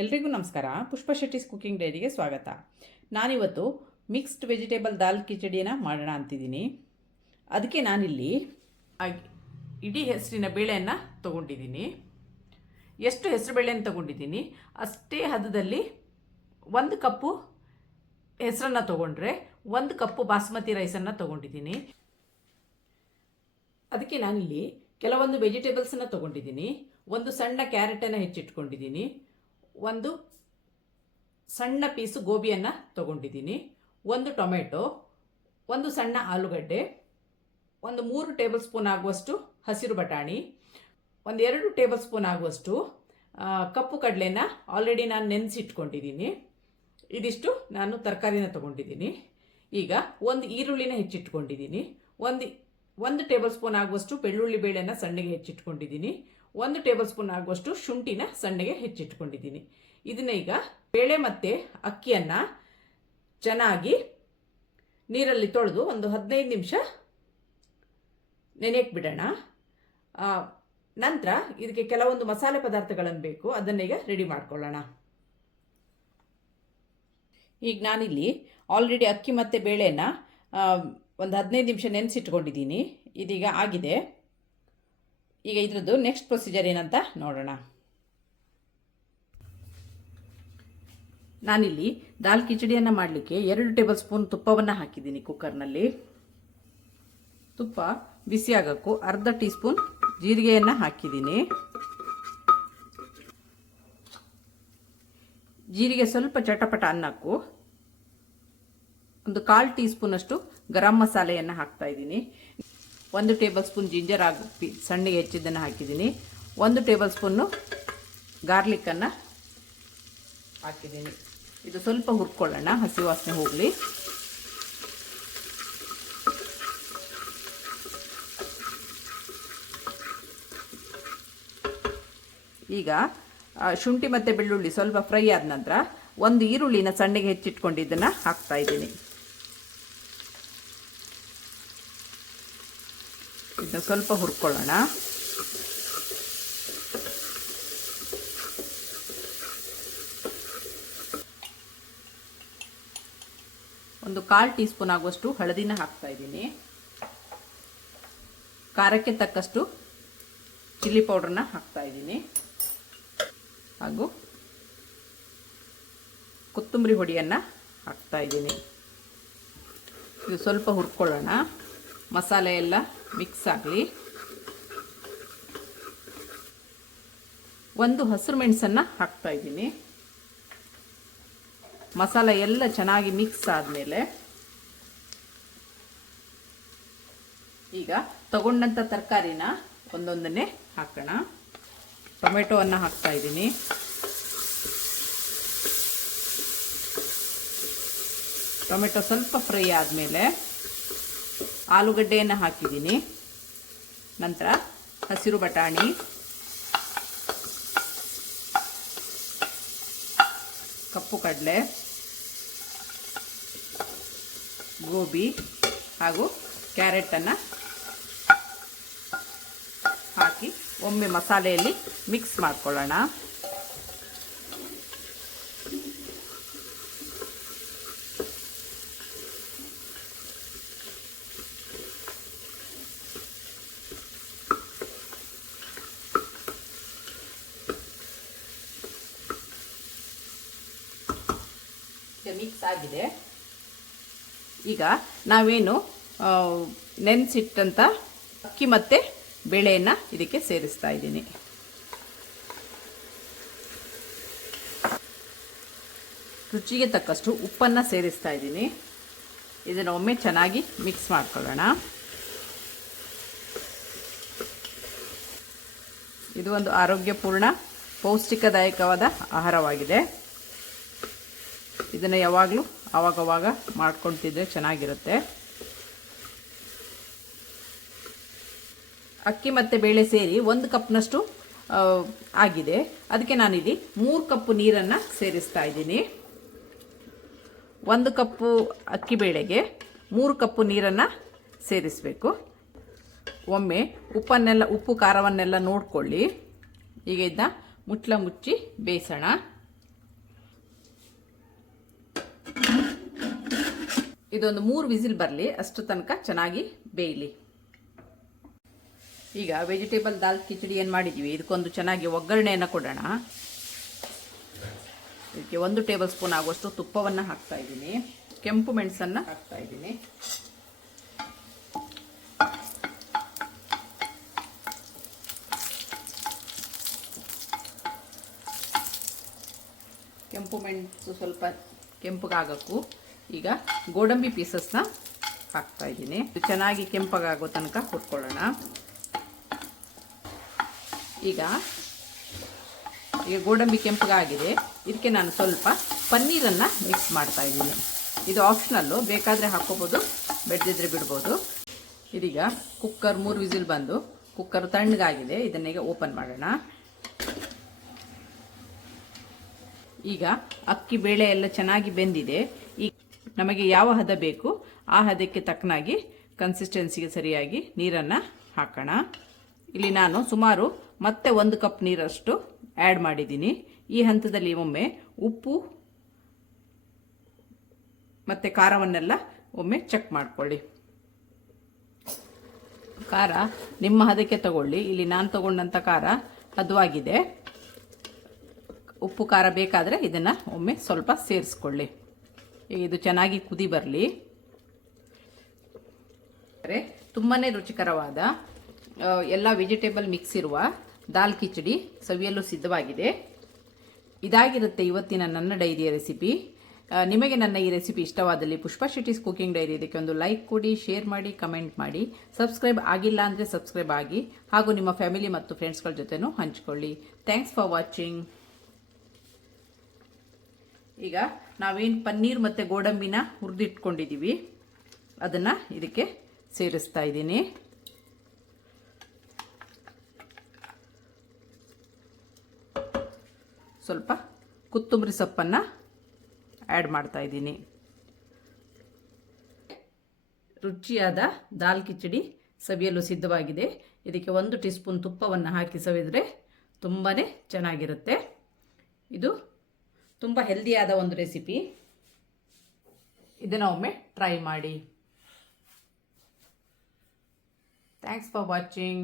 ಎಲ್ರಿಗೂ ನಮಸ್ಕಾರ. ಪುಷ್ಪ ಶೆಟ್ಟಿಸ್ ಕುಕಿಂಗ್ ಡೈರಿಗೆ ಸ್ವಾಗತ. ನಾನಿವತ್ತು ಮಿಕ್ಸ್ಡ್ ವೆಜಿಟೇಬಲ್ ದಾಲ್ ಕಿಚಡಿಯನ್ನು ಮಾಡೋಣ ಅಂತಿದ್ದೀನಿ. ಅದಕ್ಕೆ ನಾನಿಲ್ಲಿ ಇಡೀ ಹೆಸರಿನ ಬೇಳೆಯನ್ನು ತೊಗೊಂಡಿದ್ದೀನಿ. ಎಷ್ಟು ಹೆಸರು ಬೇಳೆಯನ್ನು ತೊಗೊಂಡಿದ್ದೀನಿ ಅಷ್ಟೇ ಹದದಲ್ಲಿ 1 ಕಪ್ಪು ಹೆಸರನ್ನು ತೊಗೊಂಡ್ರೆ 1 ಕಪ್ಪು ಬಾಸ್ಮತಿ ರೈಸನ್ನು ತೊಗೊಂಡಿದ್ದೀನಿ. ಅದಕ್ಕೆ ನಾನಿಲ್ಲಿ ಕೆಲವೊಂದು ವೆಜಿಟೇಬಲ್ಸನ್ನು ತೊಗೊಂಡಿದ್ದೀನಿ. ಒಂದು ಸಣ್ಣ ಕ್ಯಾರೆಟನ್ನು ಹೆಚ್ಚಿಟ್ಕೊಂಡಿದ್ದೀನಿ. ಒಂದು ಸಣ್ಣ ಪೀಸು ಗೋಬಿಯನ್ನು ತೊಗೊಂಡಿದ್ದೀನಿ. ಒಂದು ಟೊಮೆಟೊ, ಒಂದು ಸಣ್ಣ ಆಲೂಗಡ್ಡೆ, ಒಂದು 3 ಟೇಬಲ್ ಸ್ಪೂನ್ ಆಗುವಷ್ಟು ಹಸಿರು ಬಟಾಣಿ, ಒಂದು 2 ಟೇಬಲ್ ಸ್ಪೂನ್ ಆಗುವಷ್ಟು ಕಪ್ಪು ಕಡಲೆನ ಆಲ್ರೆಡಿ ನಾನು ನೆನೆಸಿಟ್ಕೊಂಡಿದ್ದೀನಿ. ಇದಿಷ್ಟು ನಾನು ತರಕಾರಿನ ತೊಗೊಂಡಿದ್ದೀನಿ. ಈಗ ಒಂದು ಈರುಳ್ಳಿನ ಹೆಚ್ಚಿಟ್ಕೊಂಡಿದ್ದೀನಿ. ಒಂದು ಟೇಬಲ್ ಸ್ಪೂನ್ ಆಗುವಷ್ಟು ಬೆಳ್ಳುಳ್ಳಿ ಬೇಳೆನ ಸಣ್ಣಗೆ ಹೆಚ್ಚಿಟ್ಕೊಂಡಿದ್ದೀನಿ. 1 ಟೇಬಲ್ ಸ್ಪೂನ್ ಆಗುವಷ್ಟು ಶುಂಠಿನ ಸಣ್ಣಗೆ ಹೆಚ್ಚಿಟ್ಕೊಂಡಿದ್ದೀನಿ. ಇದನ್ನ ಈಗ ಬೇಳೆ ಮತ್ತು ಅಕ್ಕಿಯನ್ನು ಚೆನ್ನಾಗಿ ನೀರಲ್ಲಿ ತೊಳೆದು ಒಂದು 15 ನಿಮಿಷ ನೆನೆಯಕ್ಕೆ ಬಿಡೋಣ. ನಂತರ ಇದಕ್ಕೆ ಕೆಲವೊಂದು ಮಸಾಲೆ ಪದಾರ್ಥಗಳನ್ನು ಬೇಕು, ಅದನ್ನ ಈಗ ರೆಡಿ ಮಾಡ್ಕೊಳ್ಳೋಣ. ಈಗ ನಾನಿಲ್ಲಿ ಆಲ್ರೆಡಿ ಅಕ್ಕಿ ಮತ್ತು ಬೇಳೆನ ಒಂದು 15 ನಿಮಿಷ ನೆನೆಸಿಟ್ಕೊಂಡಿದ್ದೀನಿ. ಇದೀಗ ಆಗಿದೆ. ಈಗ ಇದ್ರದ್ದು ನೆಕ್ಸ್ಟ್ ಪ್ರೊಸೀಜರ್ ಏನಂತ ನೋಡೋಣ. ನಾನಿಲ್ಲಿ ದಾಲ್ ಕಿಚಡಿಯನ್ನು ಮಾಡಲಿಕ್ಕೆ 2 ಟೇಬಲ್ ಸ್ಪೂನ್ ತುಪ್ಪವನ್ನು ಹಾಕಿದ್ದೀನಿ ಕುಕ್ಕರ್ನಲ್ಲಿ. ತುಪ್ಪ ಬಿಸಿ ಆಗೋಕ್ಕೂ ಅರ್ಧ ಟೀ ಸ್ಪೂನ್ ಜೀರಿಗೆಯನ್ನು ಹಾಕಿದ್ದೀನಿ. ಜೀರಿಗೆ ಸ್ವಲ್ಪ ಚಟಪಟ ಅನ್ನಕ್ಕೂ ಒಂದು 1/4 ಟೀ ಸ್ಪೂನಷ್ಟು ಗರಂ ಮಸಾಲೆಯನ್ನು ಹಾಕ್ತಾ ಇದ್ದೀನಿ. 1 ಟೇಬಲ್ ಸ್ಪೂನ್ ಜಿಂಜರ್ ಸಣ್ಣಗೆ ಹೆಚ್ಚಿದ್ದನ್ನು ಹಾಕಿದ್ದೀನಿ. 1 ಟೇಬಲ್ ಸ್ಪೂನ್ನು ಗಾರ್ಲಿಕ್ಕನ್ನು ಹಾಕಿದ್ದೀನಿ. ಇದು ಸ್ವಲ್ಪ ಹುರ್ಕೊಳ್ಳೋಣ, ಹಸಿ ವಾಸನೆ ಹೋಗಲಿ. ಈಗ ಶುಂಠಿ ಮತ್ತು ಬೆಳ್ಳುಳ್ಳಿ ಸ್ವಲ್ಪ ಫ್ರೈ ಆದ ನಂತರ 1 ಈರುಳ್ಳಿನ ಸಣ್ಣಗೆ ಹೆಚ್ಚಿಟ್ಕೊಂಡಿದ್ದನ್ನು ಹಾಕ್ತಾ ಇದ್ದೀನಿ. ಇದನ್ನು ಸ್ವಲ್ಪ ಹುರ್ಕೊಳ್ಳೋಣ. ಒಂದು 1/4 ಟೀ ಸ್ಪೂನ್ ಆಗುವಷ್ಟು ಹಳದಿನ ಹಾಕ್ತಾ ಇದ್ದೀನಿ. ಖಾರಕ್ಕೆ ತಕ್ಕಷ್ಟು ಚಿಲ್ಲಿ ಪೌಡರ್ನ ಹಾಕ್ತಾ ಇದ್ದೀನಿ. ಹಾಗೂ ಕೊತ್ತಂಬರಿ ಹೊಡಿಯನ್ನು ಹಾಕ್ತಾ ಇದ್ದೀನಿ. ಇದು ಸ್ವಲ್ಪ ಹುರ್ಕೊಳ್ಳೋಣ, ಮಸಾಲೆ ಎಲ್ಲ ಮಿಕ್ಸ್ ಆಗಲಿ. 1 ಹಸಿರು ಮೆಣಸನ್ನು ಹಾಕ್ತಾ ಇದ್ದೀನಿ. ಮಸಾಲೆ ಎಲ್ಲ ಚೆನ್ನಾಗಿ ಮಿಕ್ಸ್ ಆದಮೇಲೆ ಈಗ ತಗೊಂಡಂಥ ತರಕಾರಿನ ಒಂದೊಂದನ್ನೇ ಹಾಕೋಣ. ಟೊಮೆಟೊವನ್ನು ಹಾಕ್ತಾ ಇದ್ದೀನಿ. ಟೊಮೆಟೊ ಸ್ವಲ್ಪ ಫ್ರೈ ಆದಮೇಲೆ ಆಲೂಗಡ್ಡೆಯನ್ನು ಹಾಕಿದ್ದೀನಿ. ನಂತರ ಹಸಿರು ಬಟಾಣಿ, ಕಪ್ಪು ಕಡಲೆ, ಗೋಬಿ ಹಾಗೂ ಕ್ಯಾರೆಟನ್ನು ಹಾಕಿ ಒಮ್ಮೆ ಮಸಾಲೆಯಲ್ಲಿ ಮಿಕ್ಸ್ ಮಾಡ್ಕೊಳ್ಳೋಣ. ಮಿಕ್ಸ್ ಆಗಿದೆ. ಈಗ ನಾವೇನು ನೆನೆಸಿಟ್ಟಂಥ ಅಕ್ಕಿ ಮತ್ತು ಬೇಳೆಯನ್ನು ಇದಕ್ಕೆ ಸೇರಿಸ್ತಾ ಇದ್ದೀನಿ. ರುಚಿಗೆ ತಕ್ಕಷ್ಟು ಉಪ್ಪನ್ನು ಸೇರಿಸ್ತಾ ಇದ್ದೀನಿ. ಇದನ್ನು ಒಮ್ಮೆ ಚೆನ್ನಾಗಿ ಮಿಕ್ಸ್ ಮಾಡ್ಕೊಳ್ಳೋಣ. ಇದು ಒಂದು ಆರೋಗ್ಯಪೂರ್ಣ ಪೌಷ್ಟಿಕದಾಯಕವಾದ ಆಹಾರವಾಗಿದೆ. ಇದನ್ನು ಯಾವಾಗಲೂ ಆವಾಗವಾಗ ಮಾಡ್ಕೊಳ್ತಿದ್ರೆ ಚೆನ್ನಾಗಿರುತ್ತೆ. ಅಕ್ಕಿ ಮತ್ತು ಬೇಳೆ ಸೇರಿ 1 ಕಪ್ನಷ್ಟು ಆಗಿದೆ. ಅದಕ್ಕೆ ನಾನಿಲ್ಲಿ 3 ಕಪ್ಪು ನೀರನ್ನು ಸೇರಿಸ್ತಾ ಇದ್ದೀನಿ. 1 ಕಪ್ಪು ಅಕ್ಕಿ ಬೇಳೆಗೆ 3 ಕಪ್ಪು ನೀರನ್ನು ಸೇರಿಸಬೇಕು. ಒಮ್ಮೆ ಉಪ್ಪು ಖಾರವನ್ನೆಲ್ಲ ನೋಡಿಕೊಳ್ಳಿ. ಈಗ ಇದನ್ನ ಮುಚ್ಚಳ ಮುಚ್ಚಿ ಬೇಯಿಸೋಣ. ಇದೊಂದು 3 ವಿಸಿಲ್ ಬರಲಿ, ಅಷ್ಟು ತನಕ ಚೆನ್ನಾಗಿ ಬೇಯಲಿ. ಈಗ ವೆಜಿಟೇಬಲ್ ದಾಲ್ ಕಿಚಡಿ ಏನು ಮಾಡಿದ್ದೀವಿ ಇದಕ್ಕೊಂದು ಚೆನ್ನಾಗಿ ಒಗ್ಗರಣೆಯನ್ನು ಕೊಡೋಣ. ಇದಕ್ಕೆ 1 ಟೇಬಲ್ ಸ್ಪೂನ್ ಆಗುವಷ್ಟು ತುಪ್ಪವನ್ನು ಹಾಕ್ತಾ ಇದ್ದೀನಿ. ಕೆಂಪು ಮೆಣಸನ್ನು ಹಾಕ್ತಾ ಇದ್ದೀನಿ. ಕೆಂಪು ಮೆಣಸು ಸ್ವಲ್ಪ ಕೆಂಪಗಾಗಕ್ಕೂ ಈಗ ಗೋಡಂಬಿ ಪೀಸಸ್ನ ಹಾಕ್ತಾ ಇದ್ದೀನಿ. ಚೆನ್ನಾಗಿ ಕೆಂಪಗಾಗೋ ತನಕ ಹುರ್ಕೊಳ್ಳೋಣ. ಈಗ ಗೋಡಂಬಿ ಕೆಂಪಗಾಗಿದೆ. ಇದಕ್ಕೆ ನಾನು ಸ್ವಲ್ಪ ಪನ್ನೀರನ್ನು ಮಿಕ್ಸ್ ಮಾಡ್ತಾ ಇದ್ದೀನಿ. ಇದು ಆಪ್ಷನಲ್ಲು, ಬೇಕಾದರೆ ಹಾಕ್ಕೋಬೋದು, ಬೆಡ್ದಿದ್ರೆ ಬಿಡ್ಬೋದು. ಇದೀಗ ಕುಕ್ಕರ್ 3 ವಿಸಿಲ್ ಬಂದು ಕುಕ್ಕರ್ ತಣ್ಣಗಾಗಿದೆ. ಇದನ್ನೀಗ ಓಪನ್ ಮಾಡೋಣ. ಈಗ ಅಕ್ಕಿ ಬೇಳೆ ಎಲ್ಲ ಚೆನ್ನಾಗಿ ಬೆಂದಿದೆ. ಈಗ ನಮಗೆ ಯಾವ ಹದ ಬೇಕು ಆ ಹದಕ್ಕೆ ತಕ್ಕನಾಗಿ ಕನ್ಸಿಸ್ಟೆನ್ಸಿಗೆ ಸರಿಯಾಗಿ ನೀರನ್ನು ಹಾಕೋಣ. ಇಲ್ಲಿ ನಾನು ಸುಮಾರು ಮತ್ತೆ 1 ಕಪ್ ನೀರಷ್ಟು ಆ್ಯಡ್ ಮಾಡಿದ್ದೀನಿ. ಈ ಹಂತದಲ್ಲಿ ಒಮ್ಮೆ ಉಪ್ಪು ಮತ್ತು ಖಾರವನ್ನೆಲ್ಲ ಒಮ್ಮೆ ಚೆಕ್ ಮಾಡಿಕೊಳ್ಳಿ. ಖಾರ ನಿಮ್ಮ ಹದಕ್ಕೆ ತಗೊಳ್ಳಿ. ಇಲ್ಲಿ ನಾನು ತಗೊಂಡಂಥ ಖಾರ ಹದವಾಗಿದೆ. ಉಪ್ಪು ಖಾರ ಬೇಕಾದರೆ ಇದನ್ನು ಒಮ್ಮೆ ಸ್ವಲ್ಪ ಸೇರಿಸ್ಕೊಳ್ಳಿ. ಇದು ಚೆನ್ನಾಗಿ ಕುದಿ ಬರಲಿ. ತುಂಬಾ ರುಚಿಕರವಾದ ಎಲ್ಲ ವೆಜಿಟೇಬಲ್ ಮಿಕ್ಸ್ ಇರುವ ದಾಲ್ ಕಿಚಡಿ ಸವಿಯಲು ಸಿದ್ಧವಾಗಿದೆ. ಇದಾಗಿರುತ್ತೆ ಇವತ್ತಿನ ನನ್ನ ಡೈರಿಯ ರೆಸಿಪಿ. ನಿಮಗೆ ನನ್ನ ಈ ರೆಸಿಪಿ ಇಷ್ಟವಾದಲ್ಲಿ ಪುಷ್ಪಾ ಶೆಟ್ಟಿಸ್ ಕುಕಿಂಗ್ ಡೈರಿ ಇದಕ್ಕೆ ಒಂದು ಲೈಕ್ ಕೊಡಿ, ಶೇರ್ ಮಾಡಿ, ಕಮೆಂಟ್ ಮಾಡಿ. ಸಬ್ಸ್ಕ್ರೈಬ್ ಆಗಿಲ್ಲ ಅಂದರೆ ಸಬ್ಸ್ಕ್ರೈಬ್ ಆಗಿ, ಹಾಗೂ ನಿಮ್ಮ ಫ್ಯಾಮಿಲಿ ಮತ್ತು ಫ್ರೆಂಡ್ಸ್ಗಳ ಜೊತೆನೂ ಹಂಚ್ಕೊಳ್ಳಿ. Thanks for watching. ಈಗ ನಾವೇನು ಪನ್ನೀರ್ ಮತ್ತು ಗೋಡಂಬಿನ ಹುರಿದಿಟ್ಕೊಂಡಿದ್ದೀವಿ ಅದನ್ನು ಇದಕ್ಕೆ ಸೇರಿಸ್ತಾ ಇದ್ದೀನಿ. ಸ್ವಲ್ಪ ಕೊತ್ತಂಬರಿ ಸೊಪ್ಪನ್ನು ಆ್ಯಡ್ ಮಾಡ್ತಾ ಇದ್ದೀನಿ. ರುಚಿಯಾದ ದಾಲ್ ಕಿಚಡಿ ಸವಿಯಲು ಸಿದ್ಧವಾಗಿದೆ. ಇದಕ್ಕೆ 1 ಟೀ ಸ್ಪೂನ್ ತುಪ್ಪವನ್ನು ಹಾಕಿ ಸವಿದರೆ ತುಂಬಾ ಚೆನ್ನಾಗಿರುತ್ತೆ. ಇದು ತುಂಬ ಹೆಲ್ದಿಯಾದ ಒಂದು ರೆಸಿಪಿ. ಇದನ್ನು ಒಮ್ಮೆ ಟ್ರೈ ಮಾಡಿ. Thanks for watching.